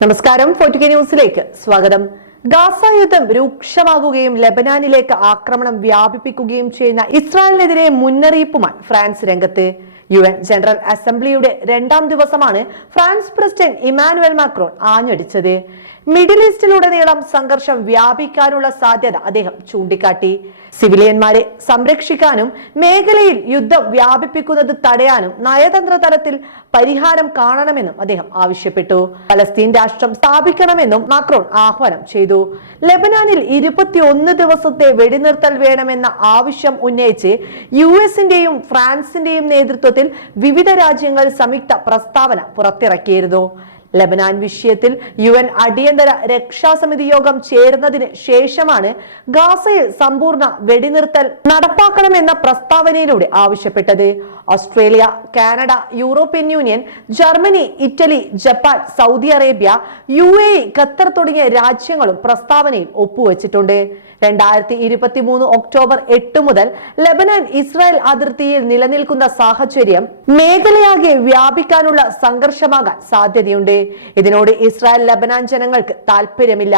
നമസ്കാരം. ഫോർട്ടുകെ ന്യൂസിലേക്ക് സ്വാഗതം. ഗാസ യുദ്ധം രൂക്ഷമാകുകയും ലബനാനിലേക്ക് ആക്രമണം വ്യാപിപ്പിക്കുകയും ചെയ്യുന്ന ഇസ്രായേലിനെതിരെ മുന്നറിയിപ്പുമായി ഫ്രാൻസ് രംഗത്ത്. യു എൻ ജനറൽ അസംബ്ലിയുടെ രണ്ടാം ദിവസമാണ് ഫ്രാൻസ് പ്രസിഡന്റ് ഇമാനുവൽ മാക്രോൺ ആഞ്ഞടിച്ചത്. മിഡിൽ ഈസ്റ്റിലുടനീളം സംഘർഷം വ്യാപിക്കാനുള്ള സാധ്യത അദ്ദേഹം ചൂണ്ടിക്കാട്ടി. സിവിലിയന്മാരെ സംരക്ഷിക്കാനും മേഖലയിൽ യുദ്ധം വ്യാപിപ്പിക്കുന്നത് തടയാനും നയതന്ത്ര തലത്തിൽ പരിഹാരം കാണണമെന്നും അദ്ദേഹം ആവശ്യപ്പെട്ടു. പലസ്തീൻ രാഷ്ട്രം സ്ഥാപിക്കണമെന്നും മാക്രോൺ ആഹ്വാനം ചെയ്തു. ലെബനാനിൽ ഇരുപത്തിയൊന്ന് ദിവസത്തെ വെടിനിർത്തൽ വേണമെന്ന ആവശ്യം ഉന്നയിച്ച് യു എസിന്റെയും ഫ്രാൻസിന്റെയും നേതൃത്വത്തിൽ വിവിധ രാജ്യങ്ങൾ സംയുക്ത പ്രസ്താവന പുറത്തിറക്കിയിരുന്നു. ലബനാൻ വിഷയത്തിൽ യു എൻ അടിയന്തര രക്ഷാസമിതി യോഗം ചേർന്നതിന് ശേഷമാണ് ഗാസയിൽ സമ്പൂർണ വെടിനിർത്തൽ നടപ്പാക്കണമെന്ന പ്രസ്താവനയിലൂടെ ആവശ്യപ്പെട്ടത്. Australia Canada European Union Germany Italy Japan Saudi Arabia U A Qatar തുടങ്ങിയ രാജ്യങ്ങളും പ്രസ്താവനയിൽ ഒപ്പുവെച്ചിട്ടുണ്ട്. രണ്ടായിരത്തി ഇരുപത്തി മൂന്ന് ഒക്ടോബർ എട്ട് മുതൽ ലബനാൻ ഇസ്രായേൽ അതിർത്തിയിൽ നിലനിൽക്കുന്ന സാഹചര്യം മേഖലയാകെ വ്യാപിക്കാനുള്ള സംഘർഷമാകാൻ സാധ്യതയുണ്ട്. ഇതിനോട് ഇസ്രായേൽ ലബനാൻ ജനങ്ങൾക്ക് താല്പര്യമില്ല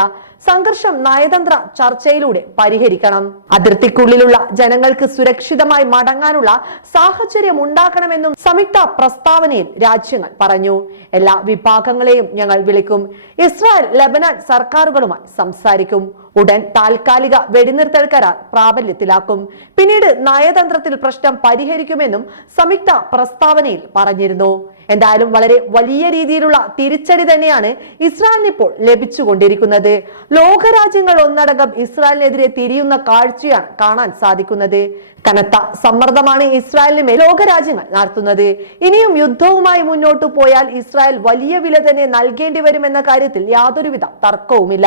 സംഘർഷം നയതന്ത്ര ചർച്ചയിലൂടെ പരിഹരിക്കണം. അതിർത്തിക്കുള്ളിലുള്ള ജനങ്ങൾക്ക് സുരക്ഷിതമായി മടങ്ങാനുള്ള സാഹചര്യം ഉണ്ടാക്കണമെന്നും സംയുക്ത പ്രസ്താവനയിൽ രാജ്യങ്ങൾ പറഞ്ഞു. എല്ലാ വിഭാഗങ്ങളെയും ഞങ്ങൾ വിളിക്കും. ഇസ്രായേൽ ലബനാൻ സർക്കാരുകളുമായി സംസാരിക്കും. ഉടൻ താൽക്കാലിക വെടിനിർത്തൽ കരാർ പ്രാബല്യത്തിലാക്കും. പിന്നീട് നയതന്ത്രത്തിൽ പ്രശ്നം പരിഹരിക്കുമെന്നും സംയുക്ത പ്രസ്താവനയിൽ പറഞ്ഞിരുന്നു. എന്തായാലും വളരെ വലിയ രീതിയിലുള്ള തിരിച്ചടി തന്നെയാണ് ഇസ്രായേലിന് ഇപ്പോൾ ലഭിച്ചുകൊണ്ടിരിക്കുന്നത്. ലോകരാജ്യങ്ങൾ ഒന്നടങ്കം ഇസ്രായേലിനെതിരെ തിരിയുന്ന കാഴ്ചയാണ് കാണാൻ സാധിക്കുന്നത്. കനത്ത സമ്മർദ്ദമാണ് ഇസ്രായേലിന് മേൽ ലോകരാജ്യങ്ങൾ നടത്തുന്നത്. ഇനിയും യുദ്ധവുമായി മുന്നോട്ടു പോയാൽ ഇസ്രായേൽ വലിയ വില തന്നെ നൽകേണ്ടി വരുമെന്ന കാര്യത്തിൽ യാതൊരുവിധ തർക്കവുമില്ല.